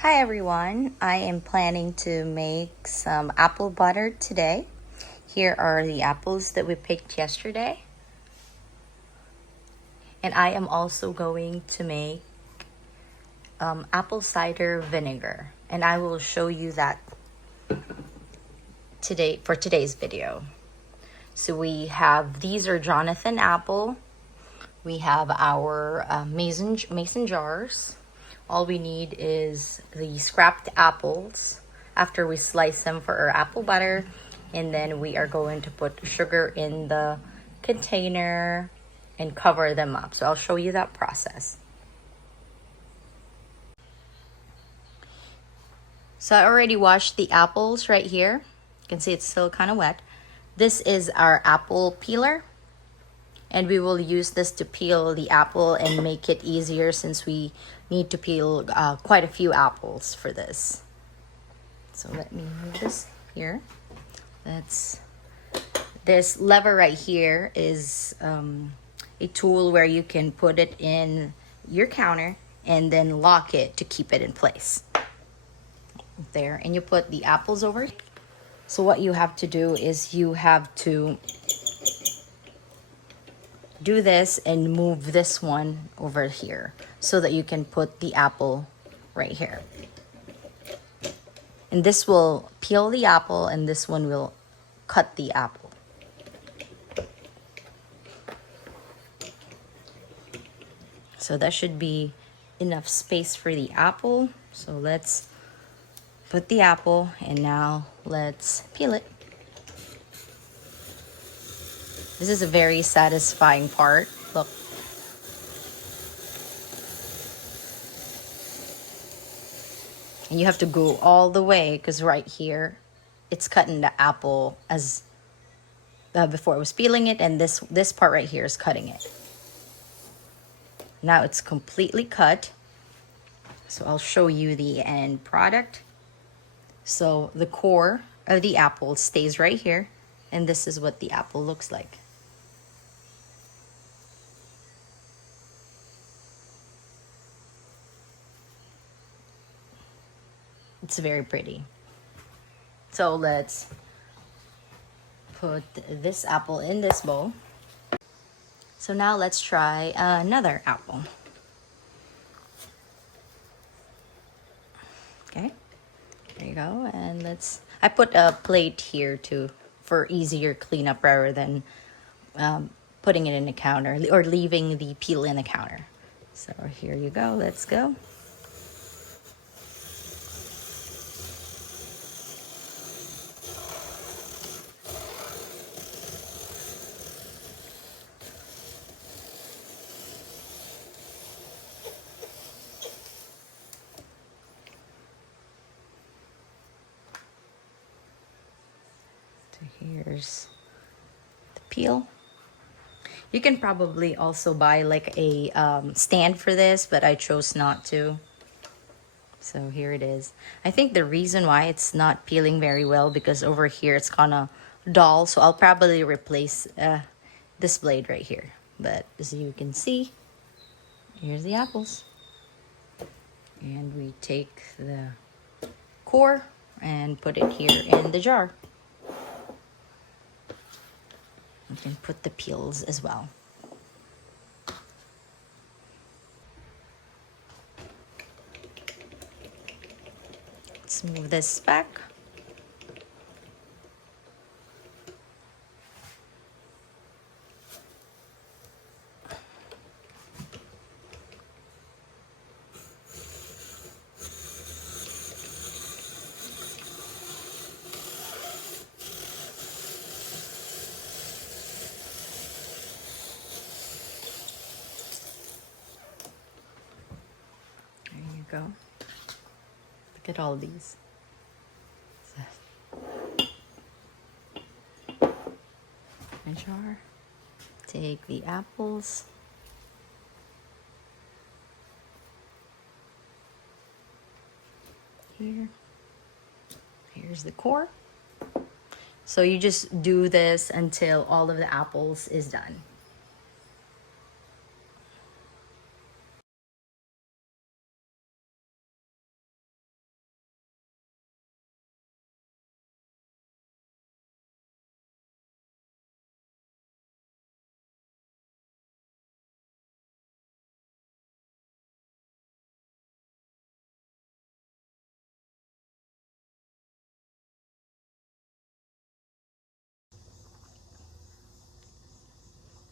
Hi everyone, I am planning to make some apple butter today. Here are the apples that we picked yesterday. And I am also going to make apple cider vinegar. And I will show you that today for today's video. So we have, these are Jonathan apple. We have our mason jars. All we need is the scrapped apples after we slice them for our apple butter. And then we are going to put sugar in the container and cover them up. So I'll show you that process. So I already washed the apples right here. You can see it's still kind of wet. This is our apple peeler. And we will use this to peel the apple and make it easier since we need to peel quite a few apples for this. So let me move this here. This lever right here is a tool where you can put it in your counter and then lock it to keep it in place. There, and you put the apples over. So what you have to do is you have to do this and move this one over here so that you can put the apple right here. And this will peel the apple and this one will cut the apple. So that should be enough space for the apple. So let's put the apple and now let's peel it. This is a very satisfying part. Look. And you have to go all the way because right here, it's cutting the apple as before it was peeling it, and this part right here is cutting it. Now it's completely cut. So I'll show you the end product. So the core of the apple stays right here, and this is what the apple looks like. It's very pretty. So let's put this apple in this bowl. So now let's try another apple. Okay, there you go. And I put a plate here for easier cleanup rather than putting it in the counter or leaving the peel in the counter. So here you go, let's go. So here's the peel. You can probably also buy like a stand for this, but I chose not to. So here it is. I think the reason why it's not peeling very well because over here it's kind of dull. So I'll probably replace this blade right here. But as you can see, here's the apples. And we take the core and put it here in the jar. You can put the peels as well. Let's move this back. Go. Look at all these. My jar. Take the apples. Here. Here's the core. So you just do this until all of the apples is done.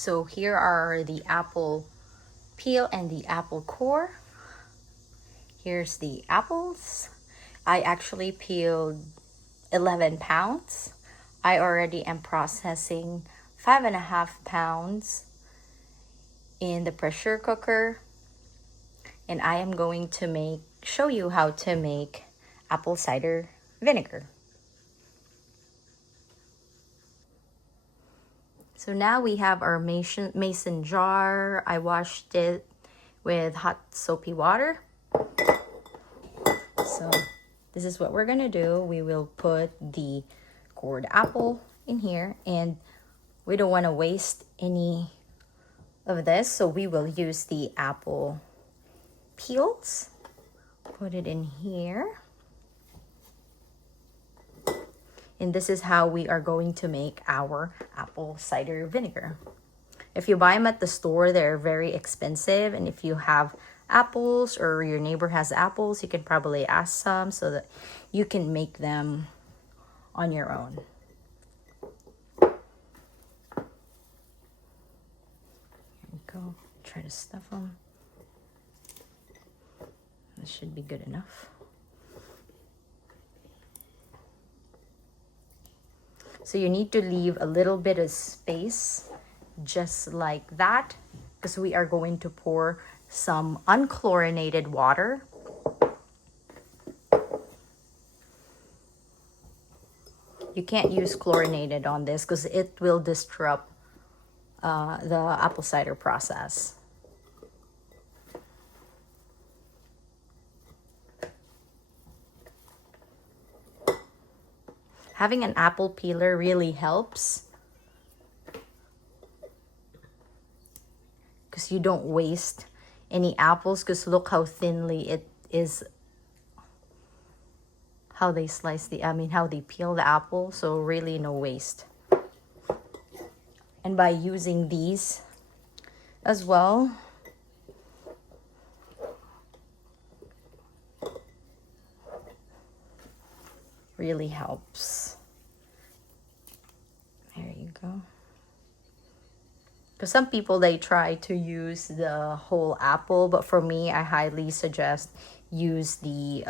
So here are the apple peel and the apple core. Here's the apples. I actually peeled 11 pounds. I already am processing 5.5 pounds in the pressure cooker, and I am going to show you how to make apple cider vinegar. So now we have our mason jar. I washed it with hot soapy water. So this is what we're gonna do. We will put the cored apple in here, and we don't want to waste any of this, so we will use the apple peels. Put it in here. And this is how we are going to make our apple cider vinegar. If you buy them at the store, they're very expensive. And if you have apples or your neighbor has apples, you can probably ask some so that you can make them on your own. There we go. Try to stuff them. This should be good enough. So you need to leave a little bit of space, just like that, because we are going to pour some unchlorinated water. You can't use chlorinated on this because it will disrupt the apple cider process. Having an apple peeler really helps because you don't waste any apples, because look how thinly it is, how they how they peel the apple, so really no waste. And by using these as well, really helps. There you go. Because some people, they try to use the whole apple, but for me, I highly suggest use the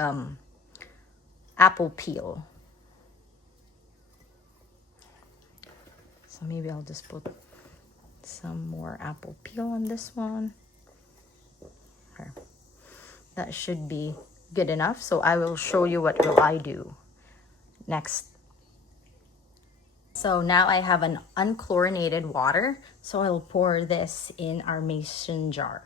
apple peel. So maybe I'll just put some more apple peel on this one. Okay. That should be good enough. So I will show you what will I do next. So now I have an unchlorinated water, so I'll pour this in our mason jar.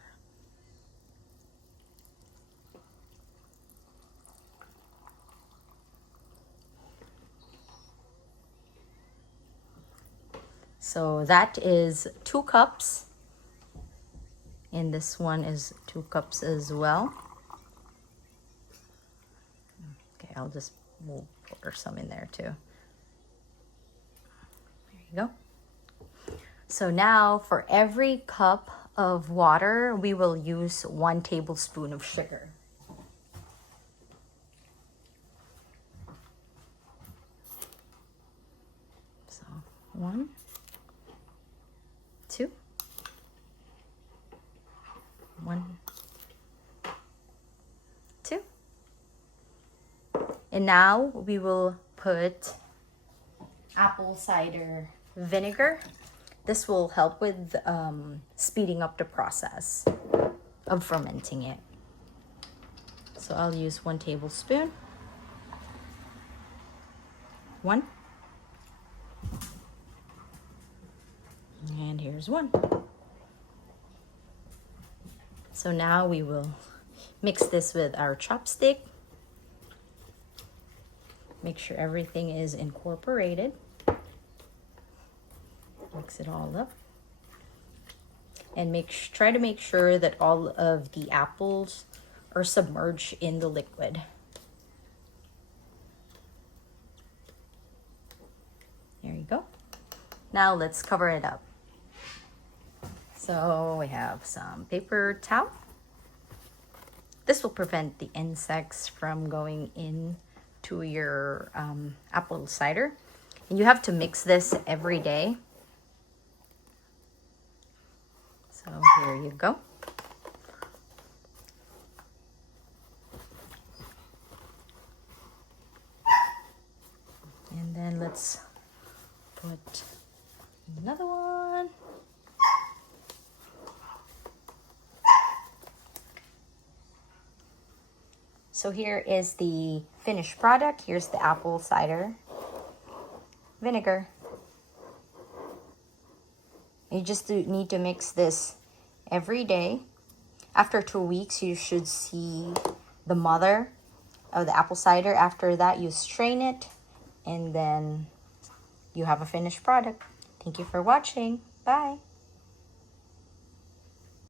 So that is 2 cups, and this one is 2 cups as well. Okay, we'll pour some in there too. Go. So now for every cup of water, we will use 1 tablespoon of sugar. So 1, 2, 1, 2. And now we will put apple cider vinegar. This will help with speeding up the process of fermenting it. So I'll use 1 tablespoon. 1. And here's 1. So now we will mix this with our chopstick. Make sure everything is incorporated. Mix it all up. And try to make sure that all of the apples are submerged in the liquid. There you go. Now let's cover it up. So we have some paper towel. This will prevent the insects from going into your apple cider. And you have to mix this every day. So here you go. And then let's put another one. So here is the finished product. Here's the apple cider vinegar. You just need to mix this every day. After 2 weeks, you should see the mother of the apple cider. After that, you strain it, and then you have a finished product. Thank you for watching. Bye.